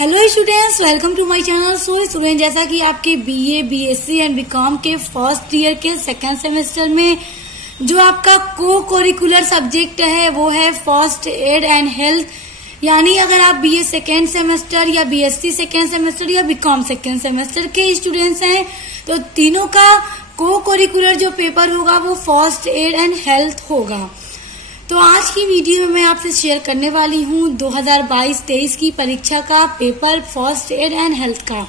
Hello students, welcome to my channel. So student, जैसा कि आपके बीए, बीएससी एंड बीकॉम के फर्स्ट ईयर के सेकेंड सेमेस्टर में जो आपका को करिकुलर सब्जेक्ट है वो है फर्स्ट एड एंड हेल्थ। यानी अगर आप बीए सेकेंड सेमेस्टर या बीएससी सेकेंड सेमेस्टर या बीकॉम सेकेंड सेमेस्टर के स्टूडेंट्स हैं तो तीनों का को करिकुलर जो पेपर होगा वो फर्स्ट एड एंड हेल्थ होगा। तो आज की वीडियो में मैं आपसे शेयर करने वाली हूँ 2022-23 की परीक्षा का paper first aid and health का।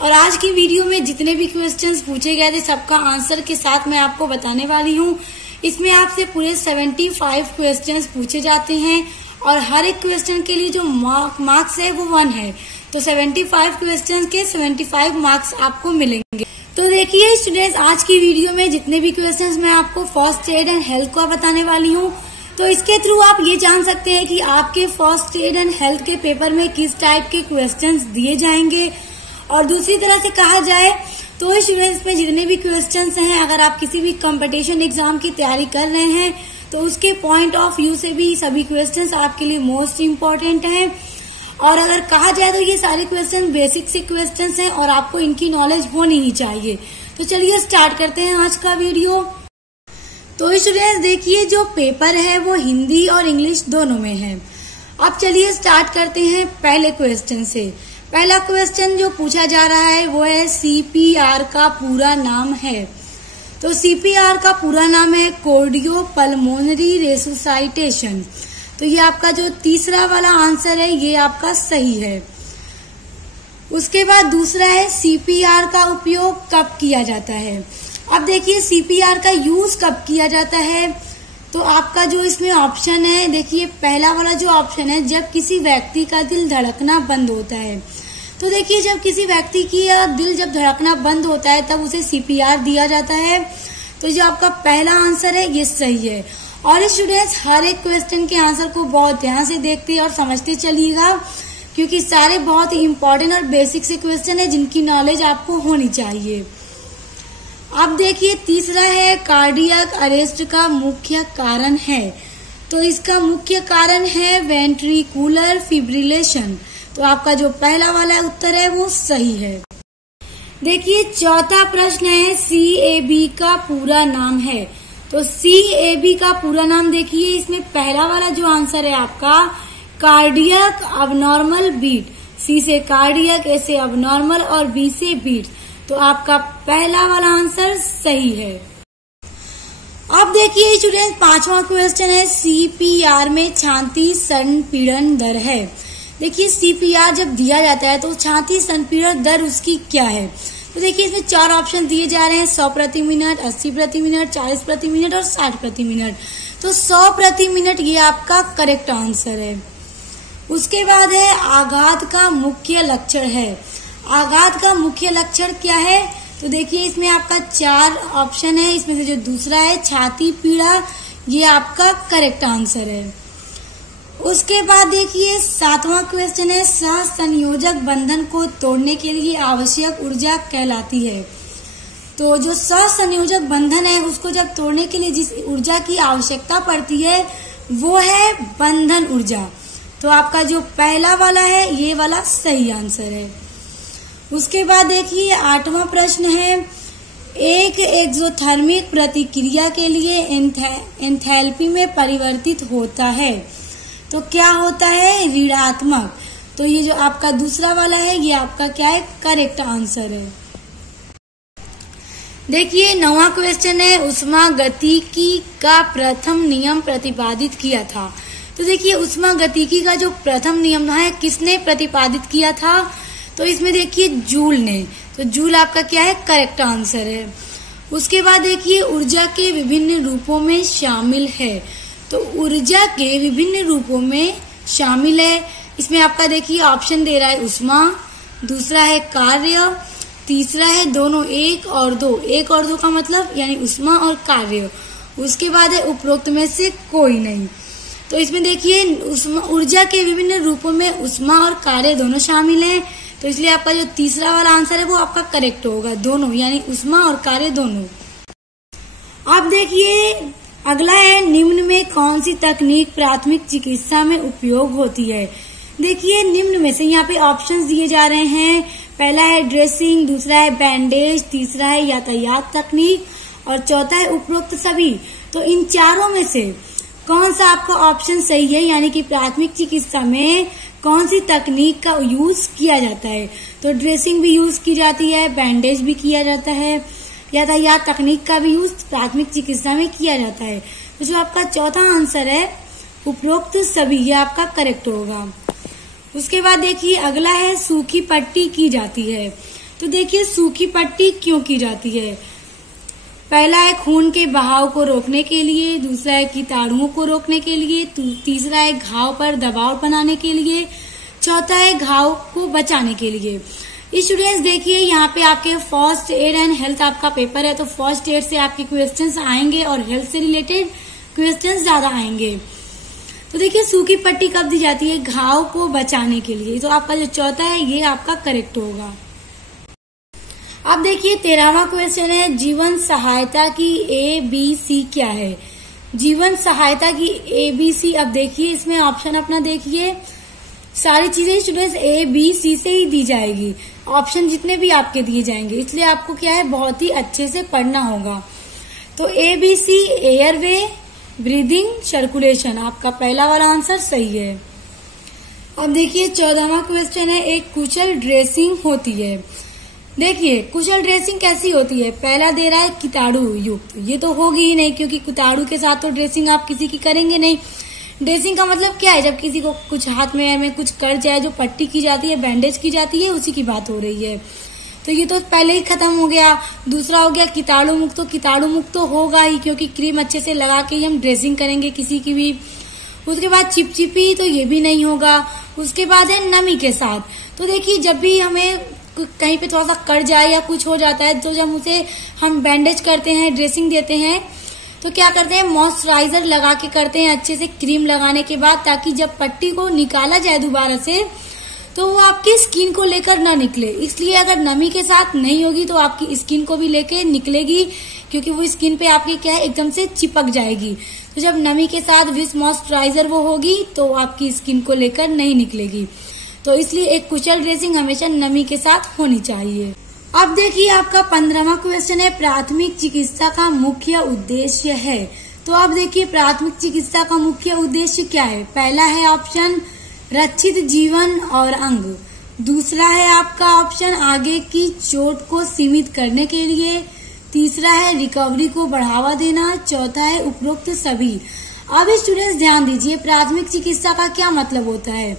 और आज की वीडियो में जितने भी क्वेश्चंस पूछे गए थे सबका आंसर के साथ मैं आपको बताने वाली हूँ। इसमें आपसे पूरे 75 क्वेश्चंस पूछे जाते हैं और हर एक क्वेश्चन के लिए जो मार्क्स है वो 1 है। तो 75 क्वेश्चन के 75 मार्क्स आपको मिलेंगे। तो देखिए स्टूडेंट्स, आज की वीडियो में जितने भी क्वेश्चंस मैं आपको फर्स्ट एड एंड हेल्थ का बताने वाली हूँ तो इसके थ्रू आप ये जान सकते हैं कि आपके फर्स्ट एड एंड हेल्थ के पेपर में किस टाइप के क्वेश्चंस दिए जाएंगे। और दूसरी तरह से कहा जाए तो स्टूडेंट्स में जितने भी क्वेश्चंस हैं, अगर आप किसी भी कंपटीशन एग्जाम की तैयारी कर रहे हैं तो उसके पॉइंट ऑफ व्यू से भी सभी क्वेश्चंस आपके लिए मोस्ट इम्पोर्टेंट हैं। और अगर कहा जाए तो ये सारे क्वेश्चन बेसिक से क्वेश्चंस हैं और आपको इनकी नॉलेज होनी ही चाहिए। तो चलिए स्टार्ट करते हैं आज का वीडियो। तो स्टूडेंट्स देखिए, जो पेपर है वो हिंदी और इंग्लिश दोनों में है। अब चलिए स्टार्ट करते हैं पहले क्वेश्चन से। पहला क्वेश्चन जो पूछा जा रहा है वो है सीपीआर का पूरा नाम है। तो सीपीआर का पूरा नाम है कार्डियोपल्मोनरी रेसुसाइटेशन। तो ये आपका जो तीसरा वाला आंसर है ये आपका सही है। उसके बाद दूसरा है सीपीआर का उपयोग कब किया जाता है। अब देखिए सीपीआर का यूज कब किया जाता है। तो आपका जो इसमें ऑप्शन है, देखिए पहला वाला जो ऑप्शन है, जब किसी व्यक्ति का दिल धड़कना बंद होता है। तो देखिए जब किसी व्यक्ति की दिल जब धड़कना बंद होता है तब उसे सीपीआर दिया जाता है। तो जो आपका पहला आंसर है ये सही है। और स्टूडेंट्स हर एक क्वेश्चन के आंसर को बहुत ध्यान से देखते और समझते चलिएगा क्योंकि सारे बहुत ही इंपॉर्टेंट और बेसिक से क्वेश्चन है जिनकी नॉलेज आपको होनी चाहिए। अब देखिए तीसरा है कार्डियक अरेस्ट का मुख्य कारण है। तो इसका मुख्य कारण है वेंट्रिकुलर फिब्रिलेशन। तो आपका जो पहला वाला उत्तर है वो सही है। देखिए चौथा प्रश्न है सीएबी का पूरा नाम है। तो सीएबी का पूरा नाम देखिए, इसमें पहला वाला जो आंसर है आपका कार्डियक अबनॉर्मल बीट। सी से कार्डियक, ए से अबनॉर्मल और बी से बीट। तो आपका पहला वाला आंसर सही है। अब देखिए स्टूडेंट पांचवा क्वेश्चन है सीपीआर में छाती संपीड़न दर है। देखिए सीपीआर जब दिया जाता है तो छाती संपीड़न दर उसकी क्या है। तो देखिए इसमें 4 ऑप्शन दिए जा रहे हैं, 100 प्रति मिनट, 80 प्रति मिनट, 40 प्रति मिनट और 60 प्रति मिनट। तो 100 प्रति मिनट ये आपका करेक्ट आंसर है। उसके बाद है आघात का मुख्य लक्षण है। आघात का मुख्य लक्षण क्या है। तो देखिए इसमें आपका 4 ऑप्शन है, इसमें से जो दूसरा है छाती पीड़ा, ये आपका करेक्ट आंसर है। उसके बाद देखिए 7वां क्वेश्चन है सहसंयोजक बंधन को तोड़ने के लिए आवश्यक ऊर्जा कहलाती है। तो जो सहसंयोजक बंधन है उसको जब तोड़ने के लिए जिस ऊर्जा की आवश्यकता पड़ती है वो है बंधन ऊर्जा। तो आपका जो पहला वाला है ये वाला सही आंसर है। उसके बाद देखिए 8वां प्रश्न है एक एक्सोथर्मिक प्रतिक्रिया के लिए एंथैल्पी में परिवर्तित होता है। तो क्या होता है, ऋणात्मक। तो ये जो आपका दूसरा वाला है ये आपका क्या है, करेक्ट आंसर है। देखिए 9वां क्वेश्चन है ऊष्मागतिकी का प्रथम नियम प्रतिपादित किया था। तो देखिए ऊष्मागतिकी का जो प्रथम नियम है किसने प्रतिपादित किया था। तो इसमें देखिए जूल ने। तो जूल आपका क्या है, करेक्ट आंसर है। उसके बाद देखिए ऊर्जा के विभिन्न रूपों में शामिल है। तो ऊर्जा के विभिन्न रूपों में शामिल है, इसमें आपका देखिए ऑप्शन दे रहा है ऊष्मा, दूसरा है कार्य, तीसरा है दोनों 1 और 2। 1 और 2 का मतलब यानी ऊष्मा और कार्य। उसके बाद है उपरोक्त में से कोई नहीं। तो इसमें देखिए ऊर्जा के विभिन्न रूपों में ऊष्मा और कार्य दोनों शामिल हैं। तो इसलिए आपका जो तीसरा वाला आंसर है वो आपका करेक्ट होगा, दोनों यानी ऊष्मा और कार्य दोनों। अब देखिए अगला है निम्न में कौन सी तकनीक प्राथमिक चिकित्सा में उपयोग होती है। देखिए निम्न में से यहाँ पे ऑप्शंस दिए जा रहे हैं। पहला है ड्रेसिंग, दूसरा है बैंडेज, तीसरा है यातायात तकनीक और चौथा है उपरोक्त सभी। तो इन चारों में से कौन सा आपका ऑप्शन सही है, यानी कि प्राथमिक चिकित्सा में कौन सी तकनीक का यूज किया जाता है? तो ड्रेसिंग भी यूज की जाती है, बैंडेज भी किया जाता है, यातायात तकनीक का भी यूज प्राथमिक चिकित्सा में किया जाता है। तो जो आपका चौथा आंसर है उपरोक्त सभी, ये आपका करेक्ट होगा। उसके बाद देखिए अगला है सूखी पट्टी की जाती है। तो देखिए सूखी पट्टी क्यों की जाती है? पहला है खून के बहाव को रोकने के लिए, दूसरा है कीटाणुओं को रोकने के लिए, तीसरा है घाव पर दबाव बनाने के लिए, चौथा है घाव को बचाने के लिए। स्टूडेंट्स देखिए यहाँ पे आपके फर्स्ट एड एंड हेल्थ आपका पेपर है, तो फर्स्ट एड से आपके क्वेश्चंस आएंगे और हेल्थ से रिलेटेड क्वेश्चंस ज्यादा आएंगे। तो देखिए सूखी पट्टी कब दी जाती है? घाव को बचाने के लिए। तो आपका जो चौथा है ये आपका करेक्ट होगा। अब देखिए 13वां क्वेश्चन है जीवन सहायता की ABC क्या है? जीवन सहायता की ABC, अब देखिए इसमें ऑप्शन अपना देखिए, सारी चीजें स्टूडेंट्स ABC से ही दी जाएगी, ऑप्शन जितने भी आपके दिए जाएंगे, इसलिए आपको क्या है बहुत ही अच्छे से पढ़ना होगा। तो ABC एयरवे, ब्रीदिंग, सर्कुलेशन, आपका पहला वाला आंसर सही है। अब देखिए 14वां क्वेश्चन है एक कुशल ड्रेसिंग होती है। देखिए कुशल ड्रेसिंग कैसी होती है? पहला दे रहा है कीटाणु युक्त, ये तो होगी ही नहीं क्योंकि कीटाणु के साथ तो ड्रेसिंग आप किसी की करेंगे नहीं। ड्रेसिंग का मतलब क्या है? जब किसी को कुछ हाथ में कुछ कर जाए, जो पट्टी की जाती है, बैंडेज की जाती है, उसी की बात हो रही है। तो ये तो पहले ही खत्म हो गया। दूसरा हो गया कीटाणु मुक्त, तो कीटाणु मुक्त तो होगा ही क्योंकि क्रीम अच्छे से लगा के ही हम ड्रेसिंग करेंगे किसी की भी। उसके बाद चिपचिपी, तो ये भी नहीं होगा। उसके बाद है नमी के साथ। तो देखिए जब भी हमें कहीं पे थोड़ा सा कट जाए या कुछ हो जाता है, तो जब उसे हम बैंडेज करते हैं, ड्रेसिंग देते हैं, तो क्या करते हैं मॉइस्चराइजर लगा के करते हैं अच्छे से क्रीम लगाने के बाद, ताकि जब पट्टी को निकाला जाए दोबारा से तो वो आपकी स्किन को लेकर ना निकले। इसलिए अगर नमी के साथ नहीं होगी तो आपकी स्किन को भी लेके निकलेगी, क्योंकि वो स्किन पे आपकी क्या है एकदम से चिपक जाएगी। तो जब नमी के साथ विथ मॉइस्चराइजर वो होगी तो आपकी स्किन को लेकर नहीं निकलेगी। तो इसलिए एक कुशल ड्रेसिंग हमेशा नमी के साथ होनी चाहिए। अब देखिए आपका 15वां क्वेश्चन है प्राथमिक चिकित्सा का मुख्य उद्देश्य है। तो अब देखिए प्राथमिक चिकित्सा का मुख्य उद्देश्य क्या है? पहला है ऑप्शन रक्षित जीवन और अंग, दूसरा है आपका ऑप्शन आगे की चोट को सीमित करने के लिए, तीसरा है रिकवरी को बढ़ावा देना, चौथा है उपरोक्त सभी। अब स्टूडेंट्स ध्यान दीजिए प्राथमिक चिकित्सा का क्या मतलब होता है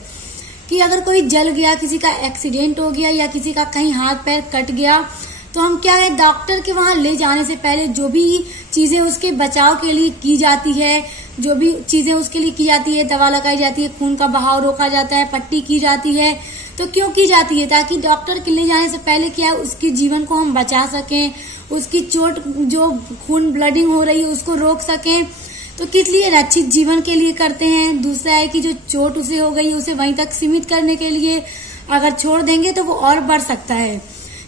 कि अगर कोई जल गया, किसी का एक्सीडेंट हो गया या किसी का कहीं हाथ पैर कट गया, तो हम क्या है डॉक्टर के वहां ले जाने से पहले जो भी चीजें उसके बचाव के लिए की जाती है, जो भी चीजें उसके लिए की जाती है, दवा लगाई जाती है, खून का बहाव रोका जाता है, पट्टी की जाती है, तो क्यों की जाती है? ताकि डॉक्टर के ले जाने से पहले क्या है उसके जीवन को हम बचा सकें, उसकी चोट जो खून ब्लडिंग हो रही है उसको रोक सकें। तो किस लिए? रक्षित जीवन के लिए करते हैं। दूसरा है कि जो चोट उसे हो गई उसे वहीं तक सीमित करने के लिए, अगर छोड़ देंगे तो वो और बढ़ सकता है।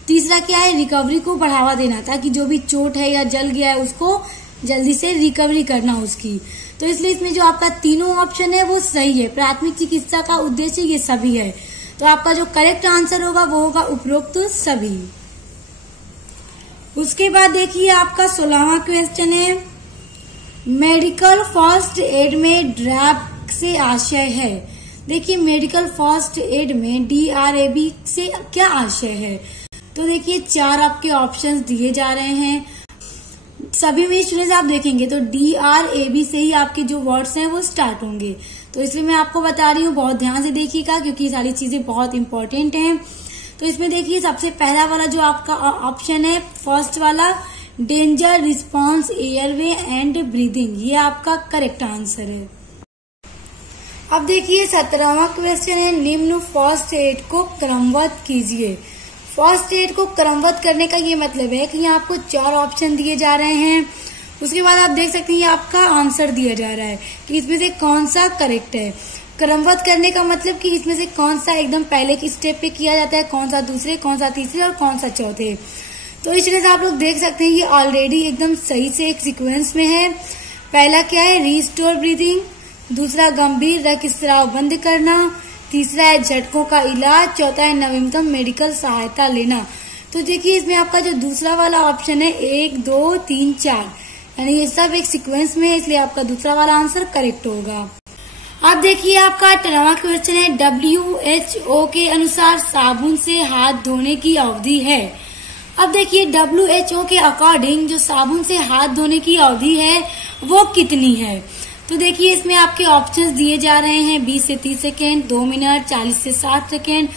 तीसरा क्या है? रिकवरी को बढ़ावा देना, ताकि जो भी चोट है या जल गया है उसको जल्दी से रिकवरी करना उसकी। तो इसलिए इसमें जो आपका तीनों ऑप्शन है वो सही है। प्राथमिक चिकित्सा का उद्देश्य ये सभी है। तो आपका जो करेक्ट आंसर होगा वो होगा उपरोक्त सभी। उसके बाद देखिए आपका 16वां क्वेश्चन है मेडिकल फर्स्ट एड में ड्रैप से आशय है। देखिए मेडिकल फर्स्ट एड में DRAB से क्या आशय है? तो देखिए 4 आपके ऑप्शंस दिए जा रहे हैं। सभी में स्टूडेंट्स आप देखेंगे तो DRAB से ही आपके जो वर्ड्स हैं वो स्टार्ट होंगे। तो इसलिए मैं आपको बता रही हूँ, बहुत ध्यान से देखिएगा क्योंकि ये सारी चीजें बहुत इंपॉर्टेंट हैं। तो इसमें देखिए सबसे पहला वाला जो आपका ऑप्शन है फर्स्ट वाला danger response airway and breathing, ये आपका करेक्ट आंसर है। अब देखिए 17वां क्वेश्चन है निम्न फर्स्ट एड को क्रमबद्ध कीजिए। फर्स्ट एड को क्रमबद्ध करने का ये मतलब है कि यहाँ आपको 4 ऑप्शन दिए जा रहे हैं। उसके बाद आप देख सकते हैं ये आपका आंसर दिया जा रहा है कि इसमें से कौन सा करेक्ट है। क्रमबद्ध करने का मतलब कि इसमें से कौन सा एकदम पहले की स्टेप पे किया जाता है, कौन सा दूसरे, कौन सा तीसरे और कौन सा चौथे। तो इस तरह से आप लोग देख सकते हैं ये ऑलरेडी एकदम सही से एक सीक्वेंस में है। पहला क्या है? रिस्टोर ब्रीदिंग, दूसरा गंभीर रक्तस्राव बंद करना, तीसरा है झटकों का इलाज, चौथा है नवीनतम मेडिकल सहायता लेना। तो देखिए इसमें आपका जो दूसरा वाला ऑप्शन है 1, 2, 3, 4 यानी ये सब एक सीक्वेंस में है, इसलिए आपका दूसरा वाला आंसर करेक्ट होगा। अब देखिए आपका 18वां क्वेश्चन है WHO के अनुसार साबुन से हाथ धोने की अवधि है। अब देखिए WHO के अकॉर्डिंग जो साबुन से हाथ धोने की अवधि है वो कितनी है। तो देखिए इसमें आपके ऑप्शंस दिए जा रहे हैं 20 से 30 सेकेंड, 2 मिनट, 40 से 60 सेकेंड,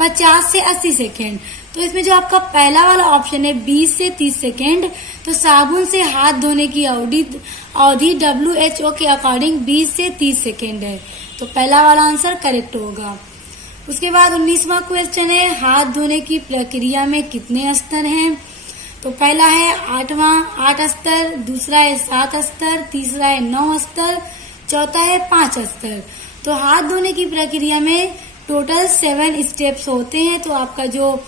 50 से 80 सेकेंड। तो इसमें जो आपका पहला वाला ऑप्शन है 20 से 30 सेकेंड, तो साबुन से हाथ धोने की अवधि WHO के अकॉर्डिंग 20 से 30 सेकेंड है, तो पहला वाला आंसर करेक्ट होगा। उसके बाद 19वां क्वेश्चन है हाथ धोने की प्रक्रिया में कितने स्तर हैं। तो पहला है 8 स्तर, दूसरा है 7 स्तर, तीसरा है 9 स्तर, चौथा है 5 स्तर। तो हाथ धोने की प्रक्रिया में टोटल 7 स्टेप्स होते हैं, तो आपका जो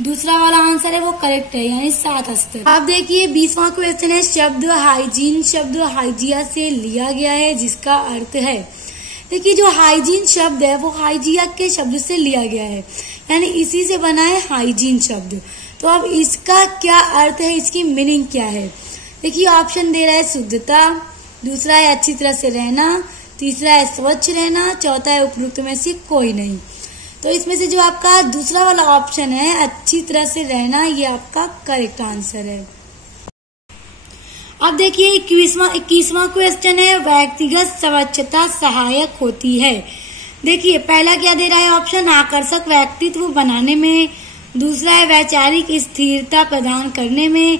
दूसरा वाला आंसर है वो करेक्ट है, यानी 7 स्तर। आप देखिए 20वां क्वेश्चन है शब्द हाइजीन शब्द हाइजिया से लिया गया है, जिसका अर्थ है, देखिए जो हाइजीन शब्द है वो हाइजिया के शब्द से लिया गया है, यानी इसी से बना है हाइजीन शब्द। तो अब इसका क्या अर्थ है, इसकी मीनिंग क्या है। देखिए ऑप्शन दे रहा है शुद्धता, दूसरा है अच्छी तरह से रहना, तीसरा है स्वच्छ रहना, चौथा है उपयुक्त में से कोई नहीं। तो इसमें से जो आपका दूसरा वाला ऑप्शन है अच्छी तरह से रहना, ये आपका करेक्ट आंसर है। अब देखिए 21वां क्वेश्चन है व्यक्तिगत स्वच्छता सहायक होती है। देखिए पहला क्या दे रहा है ऑप्शन, आकर्षक व्यक्तित्व बनाने में, दूसरा है वैचारिक स्थिरता प्रदान करने में,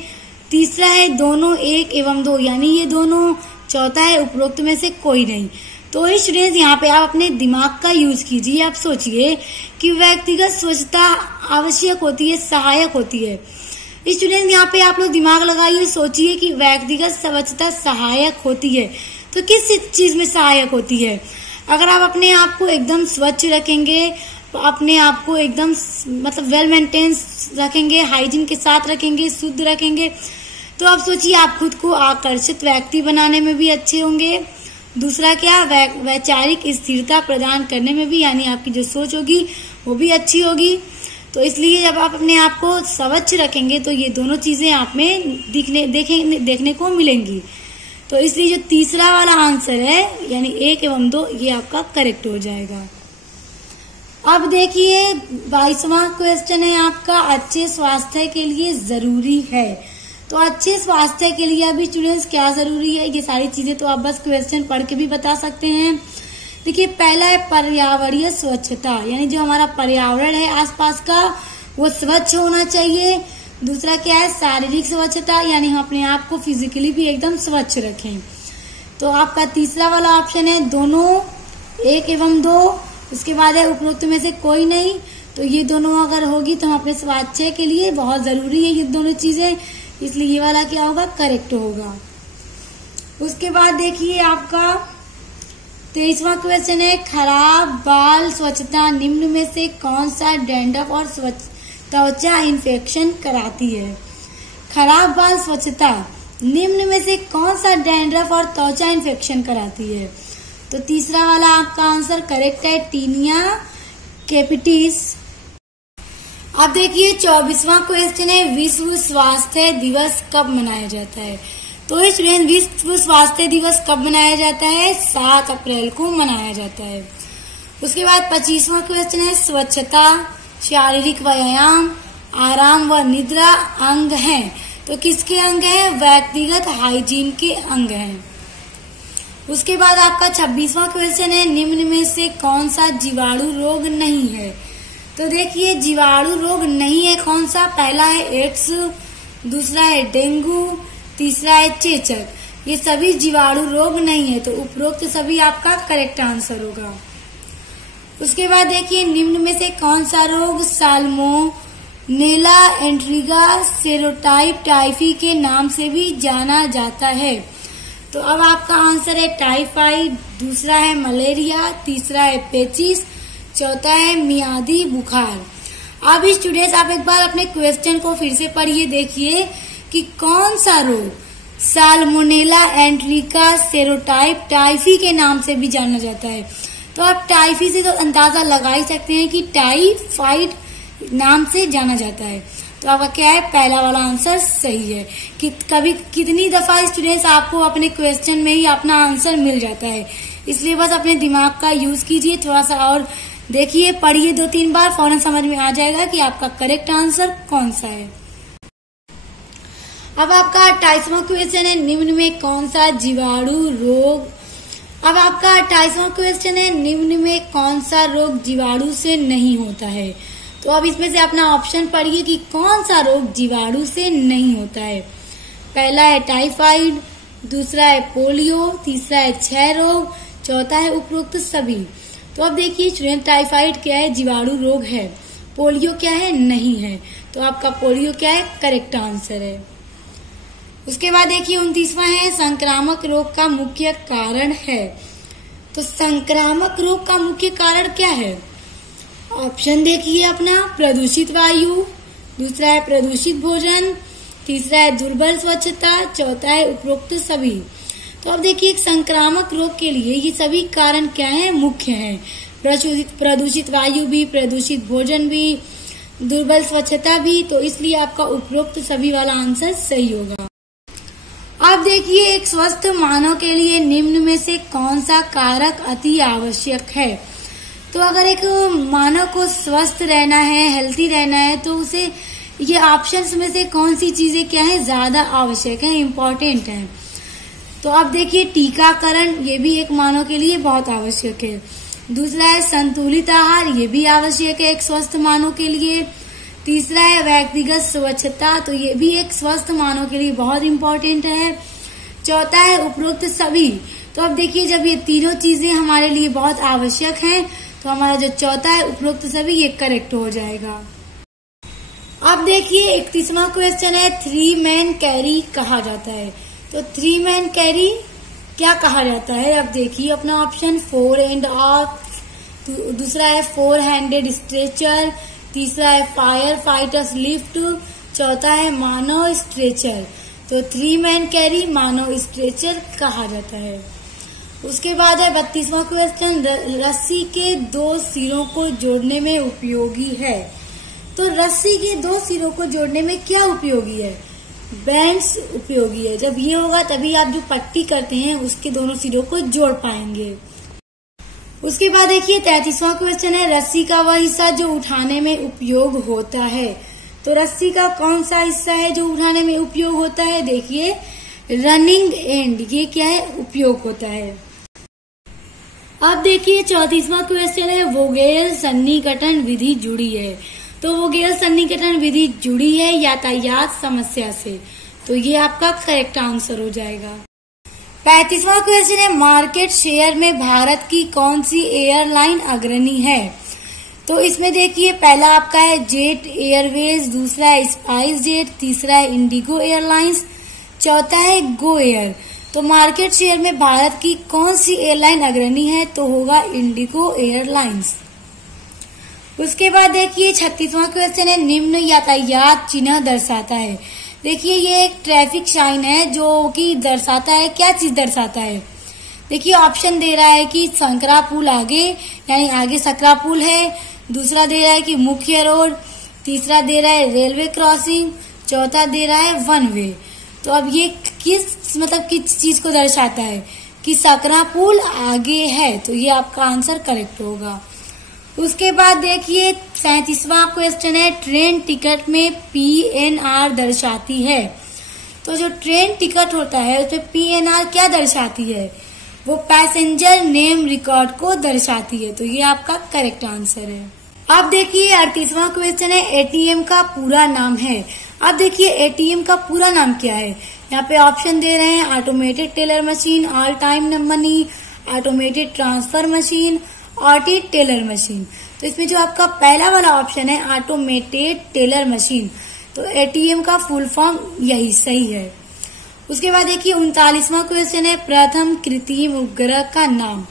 तीसरा है दोनों 1 एवं 2 यानी ये दोनों, चौथा है उपरोक्त में से कोई नहीं। तो स्टूडेंट्स यहाँ पे आप अपने दिमाग का यूज कीजिए, आप सोचिए कि व्यक्तिगत स्वच्छता आवश्यक होती है, सहायक होती है। स्टूडेंट यहाँ पे आप लोग दिमाग लगाइए, सोचिए कि व्यक्तिगत स्वच्छता सहायक होती है तो किस चीज में सहायक होती है। अगर आप अपने आप को एकदम स्वच्छ रखेंगे, अपने आप को एकदम मतलब वेल मेंटेन्स रखेंगे, हाइजीन के साथ रखेंगे, शुद्ध रखेंगे, तो आप सोचिए आप खुद को आकर्षित व्यक्ति बनाने में भी अच्छे होंगे। दूसरा क्या, वैचारिक स्थिरता प्रदान करने में भी, यानी आपकी जो सोच होगी वो भी अच्छी होगी। तो इसलिए जब आप अपने आप को स्वच्छ रखेंगे तो ये दोनों चीजें आप में देखने को मिलेंगी। तो इसलिए जो तीसरा वाला आंसर है यानी 1 एवं 2 ये आपका करेक्ट हो जाएगा। अब देखिए 22वां क्वेश्चन है आपका अच्छे स्वास्थ्य के लिए जरूरी है। तो अच्छे स्वास्थ्य के लिए अभी स्टूडेंट्स क्या जरूरी है, ये सारी चीजें तो आप बस क्वेश्चन पढ़ के भी बता सकते हैं। देखिए पहला है पर्यावरणीय स्वच्छता, यानी जो हमारा पर्यावरण है आसपास का वो स्वच्छ होना चाहिए। दूसरा क्या है शारीरिक स्वच्छता, यानी हम अपने आप को फिजिकली भी एकदम स्वच्छ रखें। तो आपका तीसरा वाला ऑप्शन है दोनों 1 एवं 2, उसके बाद है उपरोक्त में से कोई नहीं। तो ये दोनों अगर होगी तो हम अपने स्वास्थ्य के लिए बहुत जरूरी है ये दोनों चीजें, इसलिए ये वाला क्या होगा, करेक्ट होगा। उसके बाद देखिए आपका 23वां क्वेश्चन है खराब बाल स्वच्छता निम्न में से कौन सा डैंड्रफ और त्वचा इन्फेक्शन कराती है। खराब बाल स्वच्छता निम्न में से कौन सा डैंड्रफ और त्वचा इन्फेक्शन कराती है। तो तीसरा वाला आपका आंसर करेक्ट है टीनिया कैपिटिस। अब देखिए 24वां क्वेश्चन है विश्व स्वास्थ्य दिवस कब मनाया जाता है। तो स्टूडेंट विश्व स्वास्थ्य दिवस कब मनाया जाता है, 7 अप्रैल को मनाया जाता है। उसके बाद 25वां क्वेश्चन है स्वच्छता शारीरिक व्यायाम आराम व निद्रा अंग हैं। तो किसके अंग हैं, व्यक्तिगत हाइजीन के अंग हैं। उसके बाद आपका 26वां क्वेश्चन है निम्न में से कौन सा जीवाणु रोग नहीं है। तो देखिए जीवाणु रोग नहीं है कौन सा, पहला है एड्स, दूसरा है डेंगू, तीसरा है चेचक। ये सभी जीवाणु रोग नहीं है, तो उपरोक्त सभी आपका करेक्ट आंसर होगा। उसके बाद देखिए निम्न में से कौन सा रोग साल्मोनेला एंट्रीगा सेरोटाइप टाइफी के नाम से भी जाना जाता है। तो अब आपका आंसर है टाइफाइड, दूसरा है मलेरिया, तीसरा है पेचिस, चौथा है मियादी बुखार। अब स्टूडेंट्स आप एक बार अपने क्वेश्चन को फिर से पढ़िए, देखिए कि कौन सा रोग साल्मोनेला एंट्रीका सेरोटाइप टाइफी के नाम से भी जाना जाता है। तो आप टाइफी से तो अंदाजा लगा ही सकते हैं कि टाइफाइड नाम से जाना जाता है। तो आपका क्या है, पहला वाला आंसर सही है। कभी कितनी दफा स्टूडेंट्स आपको अपने क्वेश्चन में ही अपना आंसर मिल जाता है, इसलिए बस अपने दिमाग का यूज कीजिए, थोड़ा सा और देखिए, पढ़िए 2-3 बार, फौरन समझ में आ जाएगा कि आपका करेक्ट आंसर कौन सा है। अब आपका 28वां क्वेश्चन है, निम्न में कौन सा जीवाणु रोग, अब आपका 28वां क्वेश्चन है, निम्न में कौन सा रोग जीवाणु से नहीं होता है। तो अब इसमें से अपना ऑप्शन पढ़िए कि कौन सा रोग जीवाणु से नहीं होता है। पहला है टाइफाइड, दूसरा है पोलियो, तीसरा है क्षय रोग, चौथा है उपरोक्त सभी। तो अब देखिए स्टूडेंट, टाइफाइड क्या है, जीवाणु रोग है। पोलियो क्या है, नहीं है। तो आपका पोलियो क्या है, करेक्ट आंसर है। उसके बाद देखिए 29वां है, संक्रामक रोग का मुख्य कारण है। तो संक्रामक रोग का मुख्य कारण क्या है? ऑप्शन देखिए अपना, प्रदूषित वायु, दूसरा है प्रदूषित भोजन, तीसरा है दुर्बल स्वच्छता, चौथा है उपरोक्त सभी। तो अब देखिए, एक संक्रामक रोग के लिए ये सभी कारण क्या है, मुख्य हैं। प्रदूषित वायु भी, प्रदूषित भोजन भी, दुर्बल स्वच्छता भी, तो इसलिए आपका उपरोक्त सभी वाला आंसर सही होगा। अब देखिए, एक स्वस्थ मानव के लिए निम्न में से कौन सा कारक अति आवश्यक है। तो अगर एक मानव को स्वस्थ रहना है, हेल्थी रहना है, तो उसे ये ऑप्शंस में से कौन सी चीजें क्या है, ज्यादा आवश्यक है, इम्पोर्टेंट है। तो अब देखिए, टीकाकरण ये भी एक मानव के लिए बहुत आवश्यक है। दूसरा है संतुलित आहार, ये भी आवश्यक है एक स्वस्थ मानव के लिए। तीसरा है व्यक्तिगत स्वच्छता, तो ये भी एक स्वस्थ मानव के लिए बहुत इम्पोर्टेंट है। चौथा है उपरोक्त सभी। तो अब देखिए, जब ये तीनों चीजें हमारे लिए बहुत आवश्यक हैं, तो हमारा जो चौथा है उपरोक्त सभी, ये करेक्ट हो जाएगा। अब देखिए 31वां क्वेश्चन है, 3 मैन कैरी कहा जाता है। तो 3 मैन कैरी क्या कहा जाता है? अब देखिए अपना ऑप्शन, 4 एंड ऑफ, दूसरा है 4 हैंडेड स्ट्रेचर, तीसरा है फायर फाइटर्स लिफ्ट, चौथा है मानव स्ट्रेचर। तो 3 मैन कैरी मानव स्ट्रेचर कहा जाता है। उसके बाद है 32वां क्वेश्चन, रस्सी के 2 सिरों को जोड़ने में उपयोगी है। तो रस्सी के 2 सिरों को जोड़ने में क्या उपयोगी है? बैंड्स उपयोगी है। जब ये होगा तभी आप जो पट्टी करते हैं उसके दोनों सिरों को जोड़ पाएंगे। उसके बाद देखिए 33वां क्वेश्चन है, रस्सी का वह हिस्सा जो उठाने में उपयोग होता है। तो रस्सी का कौन सा हिस्सा है जो उठाने में उपयोग होता है? देखिए रनिंग एंड, ये क्या है, उपयोग होता है। अब देखिए 34वां क्वेश्चन है, वोगेल सन्निकटन विधि जुड़ी है। तो वोगेल सन्निकटन विधि जुड़ी है यातायात समस्या से। तो ये आपका करेक्ट आंसर हो जाएगा। 35वां क्वेश्चन है, मार्केट शेयर में भारत की कौन सी एयरलाइन अग्रणी है। तो इसमें देखिए पहला आपका है जेट एयरवेज, दूसरा है स्पाइस जेट, तीसरा है इंडिगो एयरलाइंस, चौथा है गो एयर। तो मार्केट शेयर में भारत की कौन सी एयरलाइन अग्रणी है? तो होगा इंडिगो एयरलाइंस। उसके बाद देखिए 36वां क्वेश्चन है, निम्न यातायात चिन्ह दर्शाता है। देखिए ये एक ट्रैफिक साइन है जो कि दर्शाता है, क्या चीज दर्शाता है? देखिए ऑप्शन दे रहा है कि संकरा पुल आगे, यानी आगे सकरा पुल है, दूसरा दे रहा है कि मुख्य रोड, तीसरा दे रहा है रेलवे क्रॉसिंग, चौथा दे रहा है वन वे। तो अब ये किस चीज को दर्शाता है कि सकरा पुल आगे है, तो ये आपका आंसर करेक्ट होगा। उसके बाद देखिए 37वां क्वेश्चन है, ट्रेन टिकट में PNR दर्शाती है। तो जो ट्रेन टिकट होता है उसमें PNR क्या दर्शाती है? वो पैसेंजर नेम रिकॉर्ड को दर्शाती है। तो ये आपका करेक्ट आंसर है। अब देखिए 38वां क्वेश्चन है, ATM का पूरा नाम है। अब देखिए ATM का पूरा नाम क्या है? यहाँ पे ऑप्शन दे रहे हैं, automated teller machine, all time money, automated transfer machine, auto teller machine. तो इसमें जो आपका पहला वाला ऑप्शन है ऑटोमेटेड टेलर मशीन, तो ATM का फुल फॉर्म यही सही है। उसके बाद देखिए 39वां क्वेश्चन है, प्रथम कृत्रिम उपग्रह का नाम।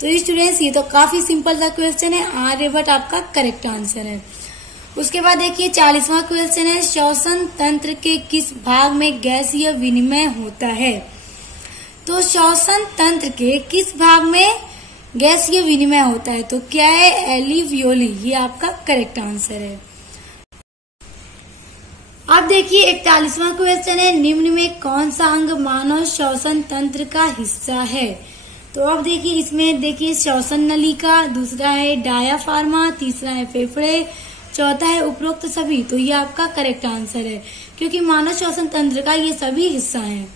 तो स्टूडेंट्स ये तो काफी सिंपल सा क्वेश्चन है, आर्यभट्ट आपका करेक्ट आंसर है। उसके बाद देखिए 40वां क्वेश्चन है, श्वसन तंत्र के किस भाग में गैसीय विनिमय होता है। तो श्वसन तंत्र के किस भाग में गैसीय विनिमय होता है। तो क्या है? एलिवियोली, ये आपका करेक्ट आंसर है। अब देखिए 41वां क्वेश्चन है, निम्न में कौन सा अंग मानव श्वसन तंत्र का हिस्सा है? तो अब देखिए इसमें देखिए श्वसन नलिका, दूसरा है डायाफ्राम, तीसरा है फेफड़े, चौथा है उपरोक्त सभी। तो ये आपका करेक्ट आंसर है, क्योंकि मानव श्वसन तंत्र का ये सभी हिस्सा है।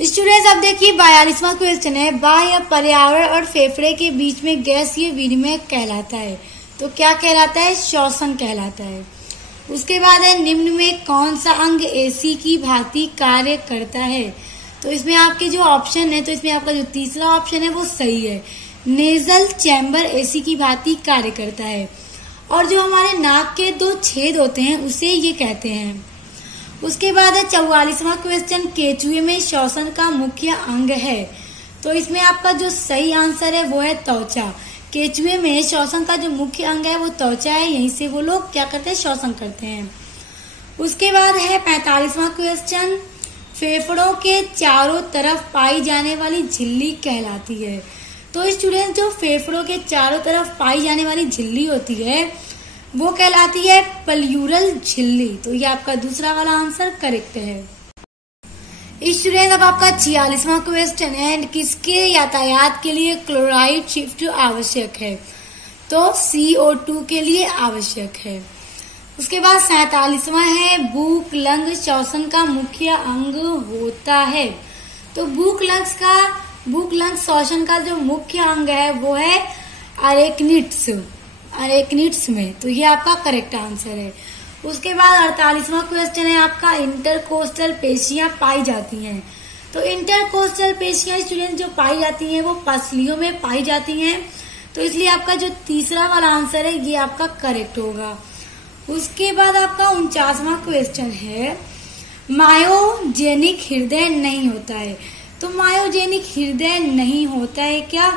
स्टूडेंट्स अब देखिए 42वां क्वेश्चन है, बाह्य पर्यावरण और फेफड़े के बीच में गैसीय विनिमय कहलाता है। तो क्या कहलाता है? श्वसन कहलाता है। उसके बाद है, निम्न में कौन सा अंग एसी की भांति कार्य करता है? तो इसमें आपके जो ऑप्शन है, तो इसमें आपका जो तीसरा ऑप्शन है वो सही है। नेजल चैम्बर एसी की भांति कार्य करता है, और जो हमारे नाक के 2 छेद होते हैं उसे ये कहते हैं। उसके बाद है 44वां क्वेश्चन, केचुए में श्वसन का मुख्य अंग है। तो इसमें आपका जो सही आंसर है वो है त्वचा। केचुए में श्वसन का जो मुख्य अंग है वो त्वचा है, यहीं से वो लोग क्या करते हैं? श्वसन करते हैं। उसके बाद है 45वां क्वेश्चन, फेफड़ों के चारों तरफ पाई जाने वाली झिल्ली कहलाती है। तो स्टूडेंट जो फेफड़ों के चारों तरफ पाई जाने वाली झिल्ली होती है वो कहलाती है प्लूरल झिल्ली। तो ये आपका दूसरा वाला आंसर करेक्ट है। स्टूडेंट अब आपका 46वां क्वेश्चन है, किसके यातायात के लिए क्लोराइड शिफ्ट आवश्यक है? तो CO2 के लिए आवश्यक है। उसके बाद 47वां है, भूख लंग श्वसन का मुख्य अंग होता है। तो भूख लंग श्वसन का जो मुख्य अंग है वो है अरेक्निड्स में। तो ये आपका करेक्ट आंसर है। उसके बाद 48वां क्वेश्चन है आपका, इंटरकोस्टल पेशियां पाई जाती हैं। तो इंटरकोस्टल पेशियां स्टूडेंट जो पाई जाती हैं वो पसलियों में पाई जाती हैं। तो इसलिए आपका जो तीसरा वाला आंसर है ये आपका करेक्ट होगा। उसके बाद आपका 49वां क्वेश्चन है, मायोजेनिक हृदय नहीं होता है। तो मायोजेनिक हृदय नहीं होता है क्या?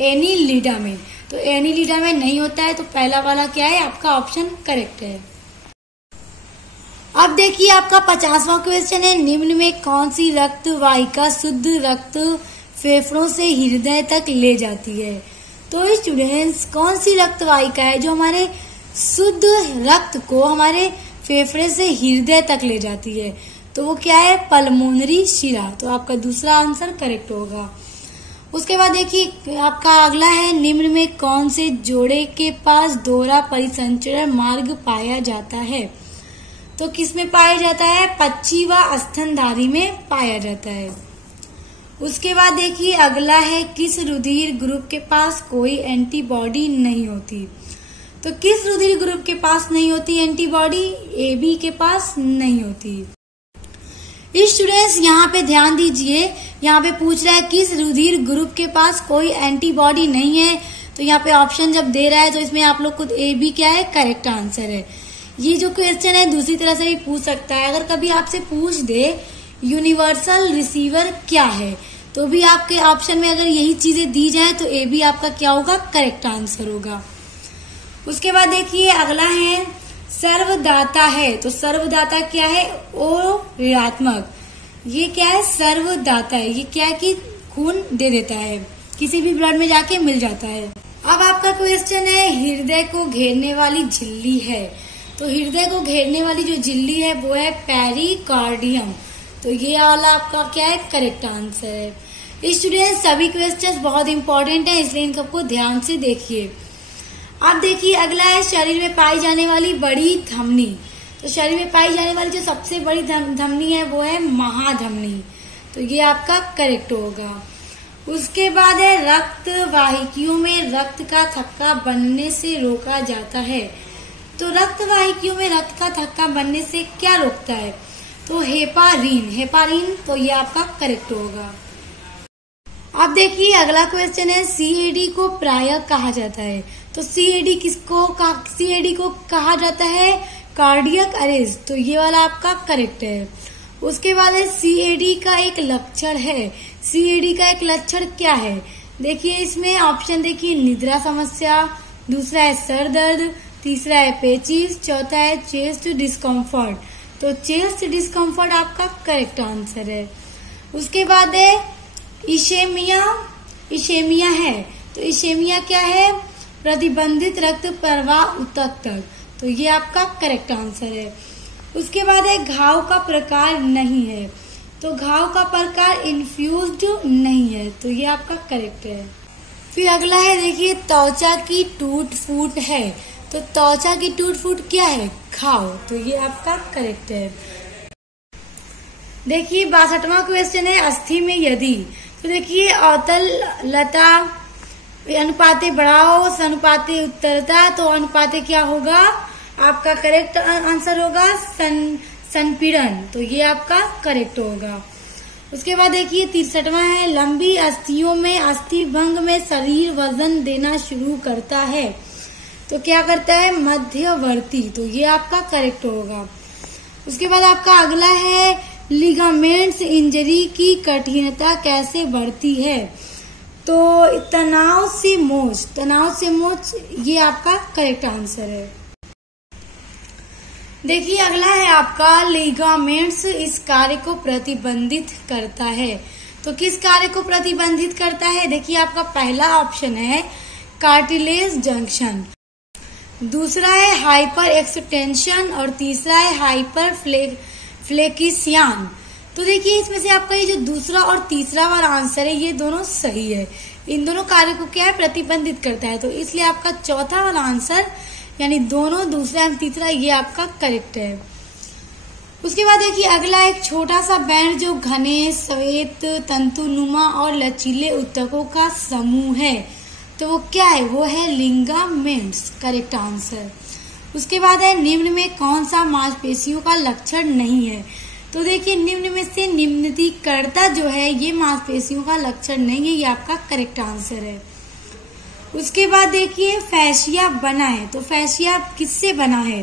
एनीलिडा में। तो एनीलिडा में नहीं होता है, तो पहला वाला क्या है? आपका ऑप्शन करेक्ट है। अब देखिए आपका 50वां क्वेश्चन है, निम्न में कौन सी रक्त वाहिका शुद्ध रक्त फेफड़ों से हृदय तक ले जाती है? तो स्टूडेंट्स कौन सी रक्त वाहिका है जो हमारे शुद्ध रक्त को हमारे फेफड़े से हृदय तक ले जाती है? तो वो क्या है? पल्मोनरी शिरा। तो आपका दूसरा आंसर करेक्ट होगा। उसके बाद देखिए आपका अगला है, निम्न में कौन से जोड़े के पास दोहरा परिसंचरण मार्ग पाया जाता है? तो किस में पाया जाता है? पक्षी व स्तनधारी में पाया जाता है। उसके बाद देखिए अगला है, किस रुधिर ग्रुप के पास कोई एंटीबॉडी नहीं होती? तो किस रुधिर ग्रुप के पास नहीं होती एंटीबॉडी? AB के पास नहीं होती। स्टूडेंट्स यहाँ पे ध्यान दीजिए, यहाँ पे पूछ रहा है किस रुधिर ग्रुप के पास कोई एंटीबॉडी नहीं है। तो यहाँ पे ऑप्शन जब दे रहा है तो इसमें आप लोग खुद AB क्या है? करेक्ट आंसर है। ये जो क्वेश्चन है दूसरी तरह से भी पूछ सकता है। अगर कभी आपसे पूछ दे यूनिवर्सल रिसीवर क्या है, तो भी आपके ऑप्शन में अगर यही चीजें दी जाए तो AB आपका क्या होगा? करेक्ट आंसर होगा। उसके बाद देखिए अगला है, सर्वदाता है। तो सर्वदाता क्या है? O ऋणात्मक। ये क्या है? सर्वदाता है। ये क्या है कि खून दे देता है, किसी भी ब्लड में जाके मिल जाता है। अब आपका क्वेश्चन है, हृदय को घेरने वाली झिल्ली है। तो हृदय को घेरने वाली जो झिल्ली है वो है पेरिकार्डियम। तो ये वाला आपका क्या है? करेक्ट आंसर है। स्टूडेंट्स सभी क्वेश्चंस बहुत इंपॉर्टेंट है, इसलिए इनको ध्यान से देखिए। अब देखिए अगला है, शरीर में पाई जाने वाली बड़ी धमनी। तो शरीर में पाई जाने वाली जो सबसे बड़ी धमनी है वो है महाधमनी। तो ये आपका करेक्ट होगा। उसके बाद है, रक्त वाहिकियों में रक्त का थक्का बनने से रोका जाता है। तो रक्त वाहिकियों में रक्त का थक्का बनने से क्या रोकता है? तो हेपारिन। तो ये आपका करेक्ट होगा। अब देखिए अगला क्वेश्चन है, CAD को प्रायः कहा जाता है। तो CAD को कहा जाता है कार्डियक अरेस्ट। तो ये वाला आपका करेक्ट है। उसके बाद है, CAD का एक लक्षण है। CAD का एक लक्षण क्या है? देखिए इसमें ऑप्शन देखिए, निद्रा समस्या, दूसरा है सर दर्द, तीसरा है पेचिस, चौथा है चेस्ट डिस्कम्फर्ट। तो चेस्ट डिस्कम्फर्ट आपका करेक्ट आंसर है। उसके बाद है इशेमिया इशेमिया है। तो इशेमिया क्या है? प्रतिबंधित रक्त प्रवाह ऊतक। तो ये आपका करेक्ट आंसर है। उसके बाद है घाव का प्रकार नहीं है। तो घाव का प्रकार इन्फ्यूज्ड नहीं है। तो ये आपका करेक्ट है। फिर अगला है देखिए त्वचा की टूट फूट है। तो त्वचा की टूट फूट क्या है? घाव। तो ये आपका करेक्ट है। देखिए 62वां क्वेश्चन है अस्थि में यदि। तो देखिए अवतल लता अनुपाते बढ़ाओ अनुपाते उत्तरता। तो अनुपाते क्या होगा? आपका करेक्ट आंसर होगा संपीड़न। तो ये आपका करेक्ट होगा। उसके बाद देखिए 63वां है लंबी अस्थियों में अस्थि भंग में शरीर वजन देना शुरू करता है। तो क्या करता है? मध्यवर्ती। तो ये आपका करेक्ट होगा। उसके बाद आपका अगला है लिगामेंट्स इंजरी की कठिनता कैसे बढ़ती है? तो तनाव से मोच ये आपका करेक्ट आंसर है। देखिए अगला है आपका लिगामेंट्स इस कार्य को प्रतिबंधित करता है। तो किस कार्य को प्रतिबंधित करता है? देखिए आपका पहला ऑप्शन है कार्टिलेज जंक्शन, दूसरा है हाइपर एक्सटेंशन और तीसरा है हाइपर फ्लेकिसियन। तो देखिए इसमें से आपका ये जो दूसरा और तीसरा वाला आंसर है ये दोनों सही है। इन दोनों कार्य को क्या है? प्रतिबंधित करता है। तो इसलिए आपका चौथा वाला आंसर यानी दोनों दूसरा एवं तीसरा ये आपका करेक्ट है। उसके बाद देखिए अगला एक छोटा सा बैंड जो घने श्वेत तंतुनुमा और लचीले ऊतकों का समूह है। तो वो क्या है? वो है लिगामेंट्स। Correct answer. उसके बाद है निम्न में कौन सा मांसपेशियों का लक्षण नहीं है? तो देखिए निम्न में से निम्नलिखित जो है ये मांसपेशियों का लक्षण नहीं है। ये आपका करेक्ट आंसर है। उसके बाद देखिए फैशिया बना है। तो फैशिया किससे बना है?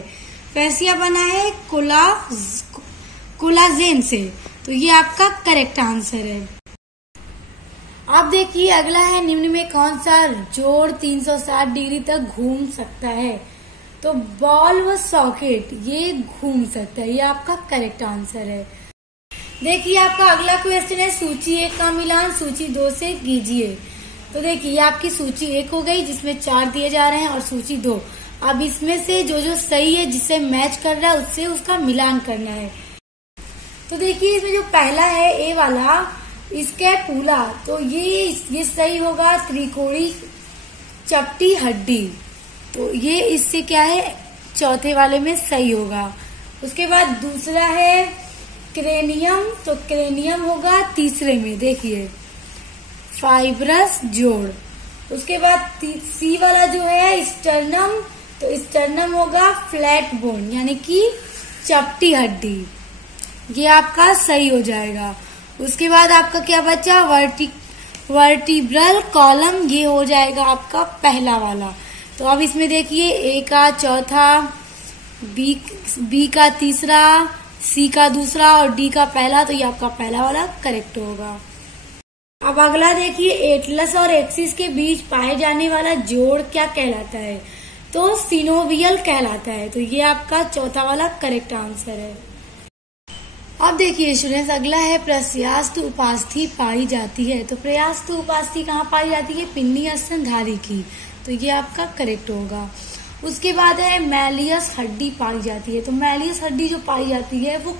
फैशिया बना है कोलाजेन से। तो ये आपका करेक्ट आंसर है। अब देखिए अगला है निम्न में कौन सा जोड़ 360 डिग्री तक घूम सकता है? तो बॉल व सॉकेट ये घूम सकता है। ये आपका करेक्ट आंसर है। देखिए आपका अगला क्वेश्चन है सूची 1 का मिलान सूची 2 से कीजिए। तो देखिए आपकी सूची 1 हो गई जिसमें 4 दिए जा रहे हैं और सूची 2। अब इसमें से जो सही है जिससे मैच कर रहा है उससे उसका मिलान करना है। तो देखिए इसमें जो पहला है ए वाला स्कैपुला। तो ये सही होगा त्रिकोणी चपटी हड्डी। तो ये इससे क्या है? चौथे वाले में सही होगा। उसके बाद दूसरा है क्रेनियम। तो क्रेनियम होगा तीसरे में। देखिए फाइब्रस जोड़। उसके बाद सी वाला जो है स्टर्नम। तो स्टर्नम होगा फ्लैट बोन यानी कि चपटी हड्डी। ये आपका सही हो जाएगा। उसके बाद आपका क्या बचा? Vertebral column. ये हो जाएगा आपका पहला वाला। तो अब इसमें देखिए ए का चौथा, बी का तीसरा, सी का दूसरा और डी का पहला। तो ये आपका पहला वाला करेक्ट होगा। अब अगला देखिए एटलस और एक्सिस के बीच पाए जाने वाला जोड़ क्या कहलाता है? तो सिनोवियल कहलाता है। तो ये आपका चौथा वाला करेक्ट आंसर है। अब देखिए स्टूडेंट्स अगला है प्रत्यास्थ उपास्थि पाई जाती है। तो प्रत्यास्थ उपास्थि कहाँ पाई जाती है? पिंडी स्तनधारी की। तो ये आपका करेक्ट होगा। उसके बाद है मैलियस हड्डी पाई जाती है। तो मैलियस हड्डी जो पाई जाती है वो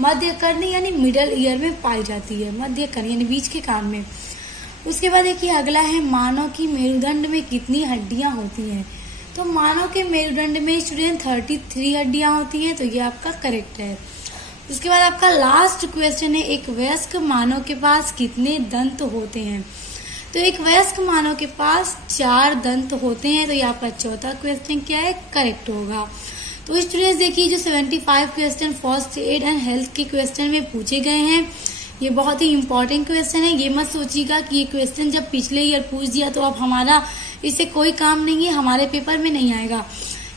मध्य कर्ण यानी मिडल ईयर में पाई जाती है। मध्य कर्ण यानी बीच के कान में। उसके बाद देखिए अगला है मानव की मेरुदंड में कितनी हड्डियां होती हैं? तो मानव के मेरुदंड में स्टूडेंट 33 हड्डियां होती हैं। तो ये आपका करेक्ट है। उसके बाद आपका लास्ट क्वेश्चन है एक वयस्क मानव के पास कितने दंत होते हैं? तो एक वयस्क मानव के पास 4 दंत होते हैं। तो ये आपका चौथा क्वेश्चन क्या है? करेक्ट होगा। तो स्टूडेंट्स देखिए जो 75 question first aid and health के क्वेश्चन में पूछे गए हैं ये बहुत ही इंपॉर्टेंट क्वेश्चन है। ये मत सोचिएगा कि ये क्वेश्चन जब पिछले ईयर पूछ दिया तो अब हमारा इससे कोई काम नहीं है, हमारे पेपर में नहीं आएगा।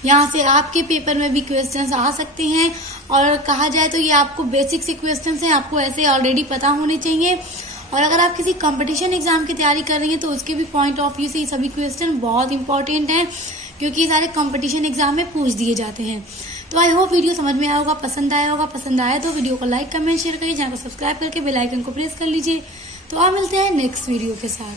यहाँ से आपके पेपर में भी क्वेश्चंस आ सकते हैं और कहा जाए तो ये आपको बेसिक से क्वेश्चंस हैं, आपको ऐसे ऑलरेडी पता होने चाहिए। और अगर आप किसी कंपटीशन एग्जाम की तैयारी कर रही हैं तो उसके भी पॉइंट ऑफ व्यू से ये सभी क्वेश्चन बहुत इंपॉर्टेंट हैं क्योंकि सारे कंपटीशन एग्जाम में पूछ दिए जाते हैं। तो आई होप वीडियो समझ में आया होगा, पसंद आया होगा। पसंद आया तो वीडियो को लाइक कमेंट शेयर करिए, चैनल को सब्सक्राइब करके बेल आइकन को प्रेस कर लीजिए। तो आप मिलते हैं नेक्स्ट वीडियो के साथ।